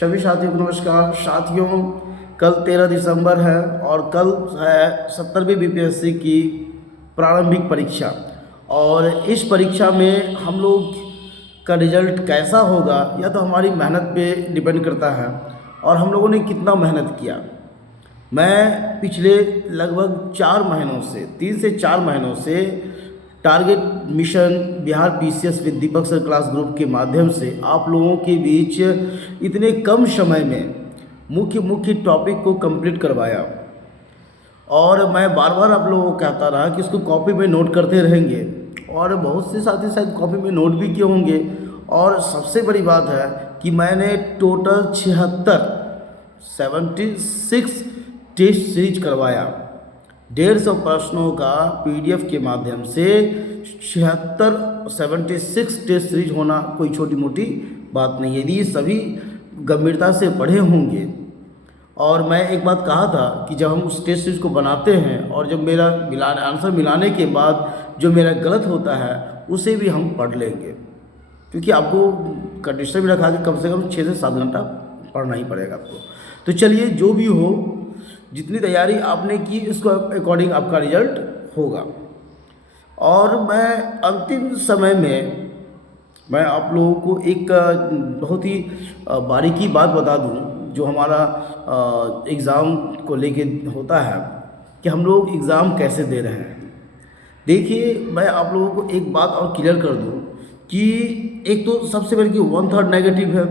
सभी साथियों को नमस्कार। साथियों, कल 13 दिसंबर है और कल है 70वीं बीपीएससी की प्रारंभिक परीक्षा। और इस परीक्षा में हम लोग का रिजल्ट कैसा होगा यह तो हमारी मेहनत पे डिपेंड करता है और हम लोगों ने कितना मेहनत किया। मैं पिछले लगभग 4 महीनों से 3 से 4 महीनों से target mission Bihar PCS with Deepak sir class group के माध्यम से आप लोगों के बीच इतने कम समय में मुख्य टॉपिक को कंप्लीट करवाया। और मैं बार बार आप लोगों को कहता रहा कि इसको कॉपी में नोट करते रहेंगे और बहुत से साथी शायद कॉपी में नोट भी किए होंगे। और सबसे बड़ी बात है कि मैंने टोटल 76 टेस्ट सीरीज करवाया। 150 प्रश्नों का पीडीएफ के माध्यम से 76 टेस्ट सीरीज होना कोई छोटी मोटी बात नहीं है। यदि सभी गंभीरता से पढ़े होंगे। और मैं एक बात कहा था कि जब हम उस टेस्ट सीरीज को बनाते हैं और जब मेरा आंसर मिलाने के बाद जो मेरा गलत होता है उसे भी हम पढ़ लेंगे, क्योंकि आपको कंडीशन भी रखा कि कम से कम 6 से 7 घंटा पढ़ना ही पड़ेगा आपको। तो चलिए, जो भी हो, जितनी तैयारी आपने की इसको अकॉर्डिंग आपका रिजल्ट होगा। और मैं अंतिम समय में मैं आप लोगों को एक बहुत ही बारीकी बात बता दूं जो हमारा एग्ज़ाम को लेके होता है कि हम लोग एग्ज़ाम कैसे दे रहे हैं। देखिए, मैं आप लोगों को एक बात और क्लियर कर दूं कि एक तो सबसे पहले कि 1/3 नेगेटिव है।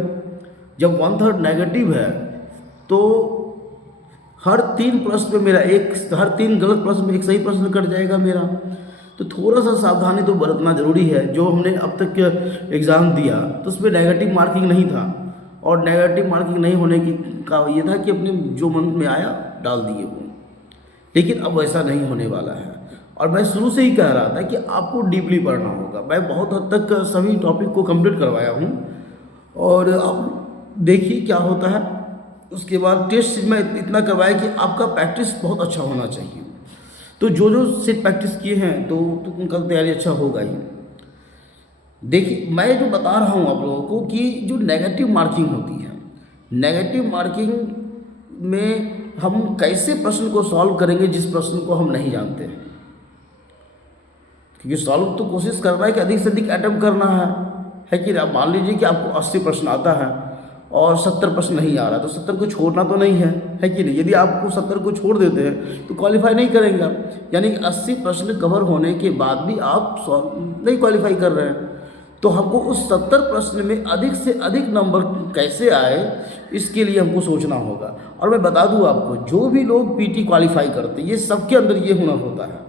जब 1/3 नेगेटिव है तो हर 3 प्रश्न में मेरा हर 3 गलत प्रश्न में एक सही प्रश्न कट जाएगा मेरा। तो थोड़ा सा सावधानी तो बरतना ज़रूरी है। जो हमने अब तक एग्ज़ाम दिया तो उसमें नेगेटिव मार्किंग नहीं था, और नेगेटिव मार्किंग नहीं होने की का ये था कि अपने जो मन में आया डाल दिए वो। लेकिन अब वैसा नहीं होने वाला है। और मैं शुरू से ही कह रहा था कि आपको डीपली पढ़ना होगा। मैं बहुत हद तक सभी टॉपिक को कंप्लीट करवाया हूँ और अब देखिए क्या होता है। उसके बाद टेस्ट में इतना करवाया कि आपका प्रैक्टिस बहुत अच्छा होना चाहिए। तो जो सिर्फ प्रैक्टिस किए हैं तो उनका तैयारी अच्छा होगा ही। देखिए, मैं जो बता रहा हूँ आप लोगों को कि जो नेगेटिव मार्किंग होती है, नेगेटिव मार्किंग में हम कैसे प्रश्न को सॉल्व करेंगे जिस प्रश्न को हम नहीं जानते हैं। क्योंकि सॉल्व तो कोशिश करना है कि अधिक से अधिक अटेम्प्ट करना है कि आप मान लीजिए कि आपको 80 प्रश्न आता है और 70 प्रश्न नहीं आ रहा, तो 70 को छोड़ना तो नहीं है कि नहीं। यदि आपको 70 को छोड़ देते हैं तो क्वालिफाई नहीं करेंगे आप। यानी 80 प्रश्न कवर होने के बाद भी आप नहीं क्वालिफाई कर रहे हैं। तो हमको उस 70 प्रश्न में अधिक से अधिक नंबर कैसे आए, इसके लिए हमको सोचना होगा। और मैं बता दूं आपको, जो भी लोग पीटी क्वालिफाई करते हैं ये सबके अंदर ये हुनर होता है।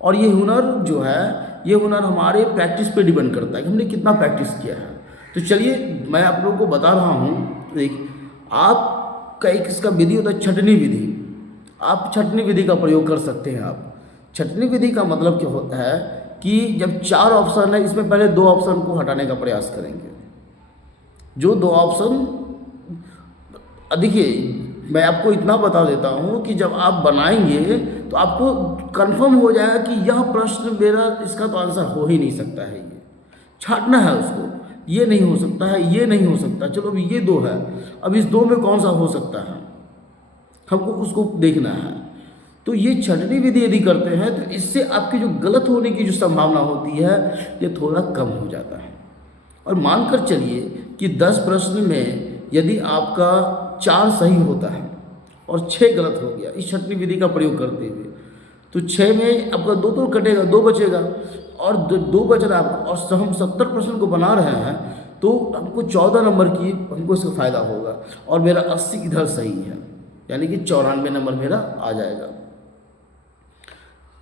और ये हुनर जो है, ये हुनर हमारे प्रैक्टिस पे डिपेंड करता है कि हमने कितना प्रैक्टिस किया है। तो चलिए, मैं आप लोगों को बता रहा हूँ। देखिए, आपका एक इसका विधि होता है छँटनी विधि। आप छँटनी विधि का प्रयोग कर सकते हैं। आप छँटनी विधि का मतलब क्या होता है कि जब 4 ऑप्शन है, इसमें पहले 2 ऑप्शन को हटाने का प्रयास करेंगे। जो 2 ऑप्शन, देखिए मैं आपको इतना बता देता हूँ कि जब आप बनाएंगे तो आपको कंफर्म हो जाएगा कि यह प्रश्न मेरा, इसका तो आंसर हो ही नहीं सकता है। ये छांटना है उसको, ये नहीं हो सकता है, ये नहीं हो सकता। चलो अभी ये 2 है, अब इस 2 में कौन सा हो सकता है, हमको उसको देखना है। तो ये छँटनी विधि यदि करते हैं तो इससे आपकी जो गलत होने की जो संभावना होती है ये थोड़ा कम हो जाता है। और मानकर चलिए कि 10 प्रश्न में यदि आपका 4 सही होता है और 6 गलत हो गया इस छँटनी विधि का प्रयोग करते हुए, तो 6 में आपका 2 तो कटेगा, 2 बचेगा और 2 बच रहा है आपका। और हम 70 प्रश्न को बना रहे हैं तो हमको 14 नंबर की हमको इसका फ़ायदा होगा। और मेरा 80 इधर सही है, यानी कि 94 नंबर मेरा आ जाएगा।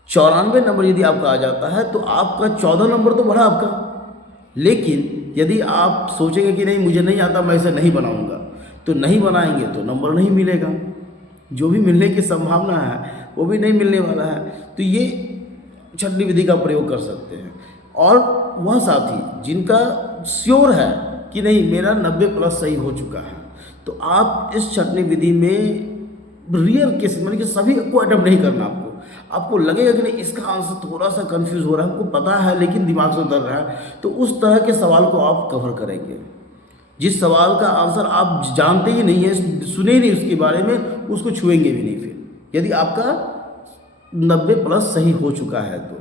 94 नंबर यदि आपका आ जाता है तो आपका 14 नंबर तो बढ़ा आपका। लेकिन यदि आप सोचेंगे कि नहीं मुझे नहीं आता, मैं इसे नहीं बनाऊंगा, तो नहीं बनाएंगे तो नंबर नहीं मिलेगा। जो भी मिलने की संभावना है वो भी नहीं मिलने वाला है। तो ये छँटनी विधि का प्रयोग कर सकते हैं। और वह साथी जिनका श्योर है कि नहीं मेरा 90+ सही हो चुका है, तो आप इस छँटनी विधि में रियल केस मानी कि सभी को अटेम्प्ट नहीं करना। आपको लगेगा कि नहीं इसका आंसर थोड़ा सा कंफ्यूज हो रहा है, हमको पता है लेकिन दिमाग से उतर रहा है, तो उस तरह के सवाल को आप कवर करेंगे। जिस सवाल का आंसर आप जानते ही नहीं है, सुने ही नहीं उसके बारे में, उसको छुएंगे भी नहीं फिर, यदि आपका 90 प्लस सही हो चुका है तो।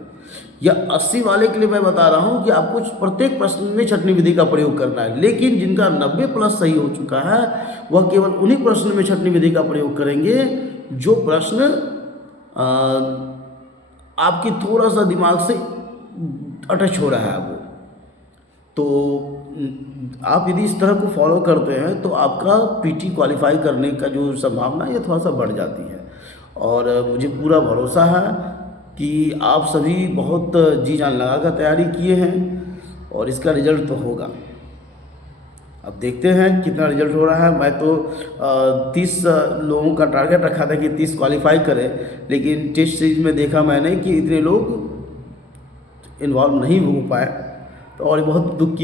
या 80 वाले के लिए मैं बता रहा हूँ कि आपको प्रत्येक प्रश्न में छँटनी विधि का प्रयोग करना है, लेकिन जिनका 90 प्लस सही हो चुका है वह केवल उन्हीं प्रश्न में छँटनी विधि का प्रयोग करेंगे जो प्रश्न आपकी थोड़ा सा दिमाग से अटैच हो रहा है वो। तो आप यदि इस तरह को फॉलो करते हैं तो आपका पीटी क्वालिफाई करने का जो संभावना है ये थोड़ा सा बढ़ जाती है। और मुझे पूरा भरोसा है कि आप सभी बहुत जी जान लगा कर तैयारी किए हैं और इसका रिजल्ट तो होगा। अब देखते हैं कितना रिजल्ट हो रहा है। मैं तो 30 लोगों का टारगेट रखा था कि 30 क्वालिफाई करें, लेकिन टेस्ट सीरीज में देखा मैंने कि इतने लोग इन्वॉल्व नहीं हो पाए, तो और बहुत दुख की